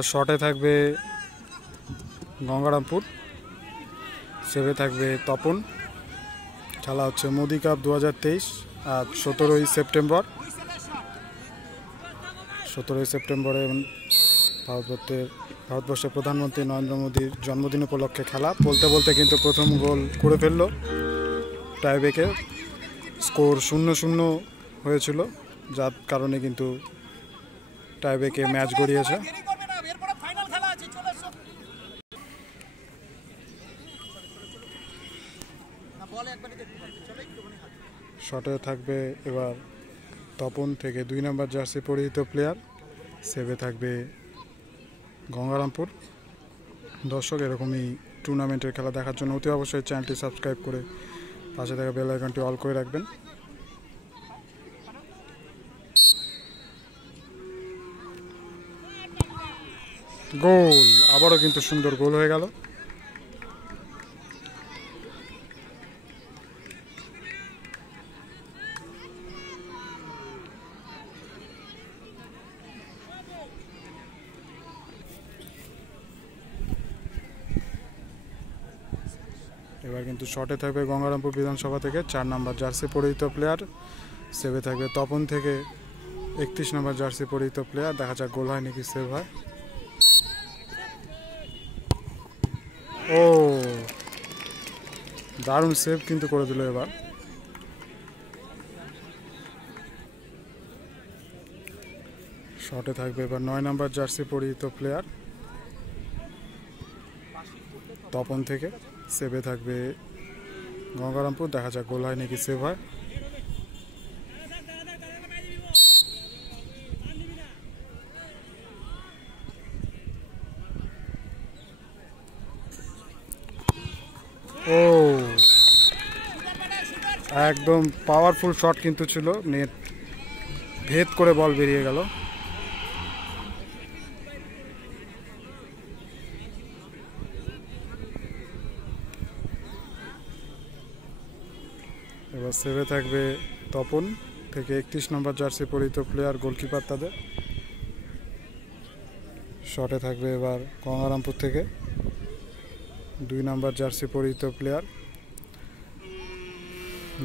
এবার শটে থাকবে গঙ্গারামপুর, সেভে থাকবে তপন। খেলা হচ্ছে মোদি কাপ 2023, আজ 17ই সেপ্টেম্বর। 17ই সেপ্টেম্বরে ভারতবর্ষের প্রধানমন্ত্রী নরেন্দ্র মোদীর জন্মদিন উপলক্ষে খেলা। বলতে বলতে কিন্তু প্রথম গোল করে ফেললো টাইব্রেকে। স্কোর 0-0 হয়েছিল, যার কারণে কিন্তু টাইব্রেকে ম্যাচ গড়িয়েছে। শটে থাকবে এবার তপন থেকে 2 নম্বর জার্সি পরিহিত প্লেয়ার, সেভে থাকবে গঙ্গারামপুর। দর্শক, এরকমই টুর্নামেন্টের খেলা দেখার জন্য অতি অবশ্যই চ্যানেলটি সাবস্ক্রাইব করে পাশে থাকা বেল আইকনটি অল করে রাখবেন। গোল, আবারও কিন্তু সুন্দর গোল হয়ে গেল। এবার কিন্তু শটে থাকবে গঙ্গারামপুর বিধানসভা থেকে 4 নম্বর জার্সি পরিহিত প্লেয়ার, সেভে থাকবে তপন থেকে 31 নম্বর জার্সি পরিহিত প্লেয়ার। দেখা যাক গোল হয় নাকি সেভ হয়। ও, দারুণ সেভ কিন্তু করে দিল এবার। শটে থাকবে এবার 9 নম্বর জার্সি পরিহিত প্লেয়ার তপন থেকে, সেভে থাকবে গঙ্গারামপুর। দেখা যাক গোল হয় নাকি সেভ হয়। ও, একদম পাওয়ারফুল শট কিন্তু ছিল, নেট ভেদ করে বল বেরিয়ে গেল। এবার সেভে থাকবে তপন থেকে 31 নম্বর জার্সি পরিহিত প্লেয়ার, গোলকিপার তাদের। শটে থাকবে এবার গঙ্গারামপুর থেকে 2 নম্বর জার্সি পরিহিত প্লেয়ার।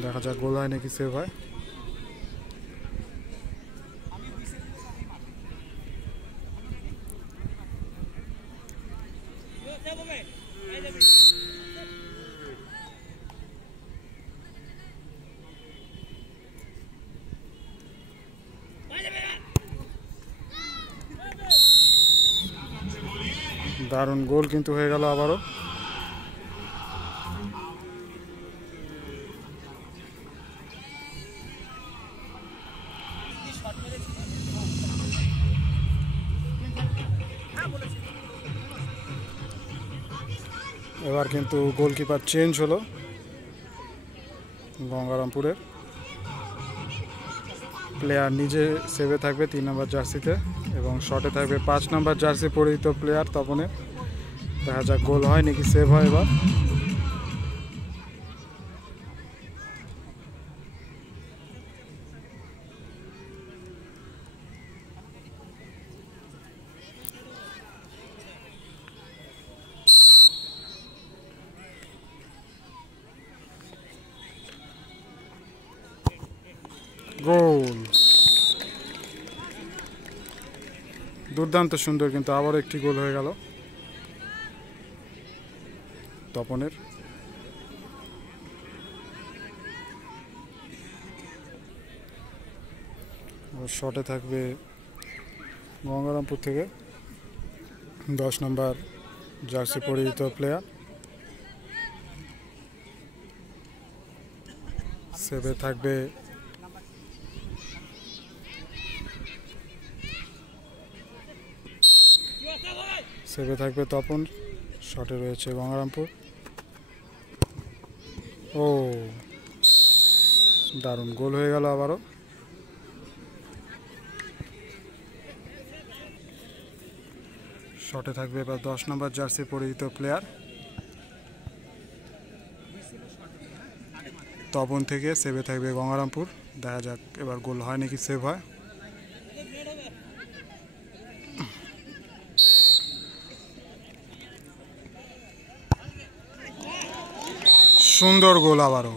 দেখা যাক গোল হয় নাকি সেভ হয়। দারুণ গোল কিন্তু হয়ে গেল আবারও। এবার কিন্তু গোলকিপার চেঞ্জ হলো গঙ্গারামপুরের। প্লেয়ার নিজে সেভে থাকবে 3 নম্বর জার্সিতে এবং শটে থাকবে 5 নম্বর জার্সি পরিহিত প্লেয়ার তপনের। দেখা যাক গোল হয় নাকি সেভ হয় এবার। গোল, দুর্দান্ত সুন্দর, কিন্তু আবার একটি গোল হয়ে গেল তপনের। শটে থাকবে গঙ্গারামপুর থেকে 10 নম্বর জার্সি পরিহিত প্লেয়ার, সেভে থাকবে তপন। শটে রয়েছে গঙ্গারামপুর। ও, দারুণ গোল হয়ে গেল আবারও। শটে থাকবে এবার 10 নম্বর জার্সি পরিহিত প্লেয়ার তপন থেকে, সেভে থাকবে গঙ্গারামপুর। দেখা যাক এবার গোল হয় নাকি সেভ হয়। সুন্দর গোল আবারও।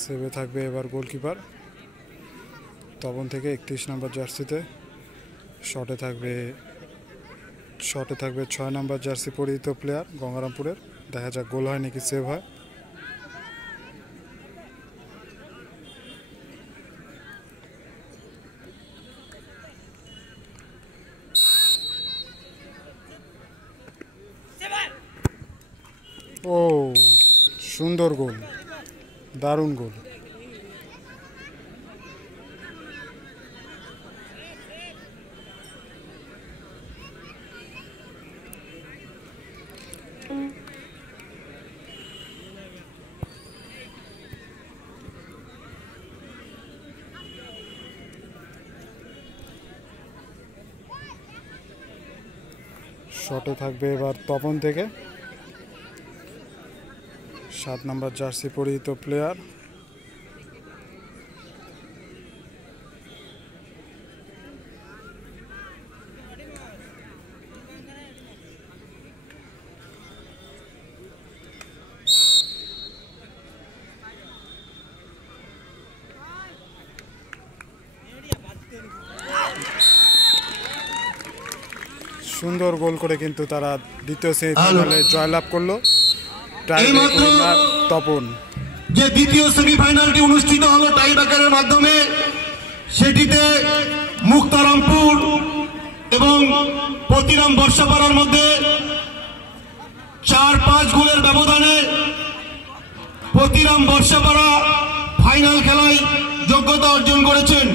সেভে থাকবে এবার গোলকিপার তপন থেকে 31 নম্বর জার্সিতে। শটে থাকবে 6 নম্বর জার্সি পরিহিত প্লেয়ার গঙ্গারামপুরের। দেখা যাক গোল হয় নাকি সেভ হয়। ও সুন্দর গোল, দারুণ গোল। শটে থাকবে এবার তপন থেকে 7 নম্বর জার্সি পরিহিত প্লেয়ার। সুন্দর গোল করে কিন্তু তারা দ্বিতীয় সেমিফাইনালে জয়লাভ করলো। তপন যে দ্বিতীয় সেমিফাইনালটি অনুষ্ঠিত হলো টাইব্রেকারের মাধ্যমে, সেটিতে মুক্তারামপুর এবং প্রতিরাম বর্ষাপাড়ার মধ্যে 4-5 গোলের ব্যবধানে প্রতিরাম বর্ষাপাড়া ফাইনাল খেলায় যোগ্যতা অর্জন করেছেন।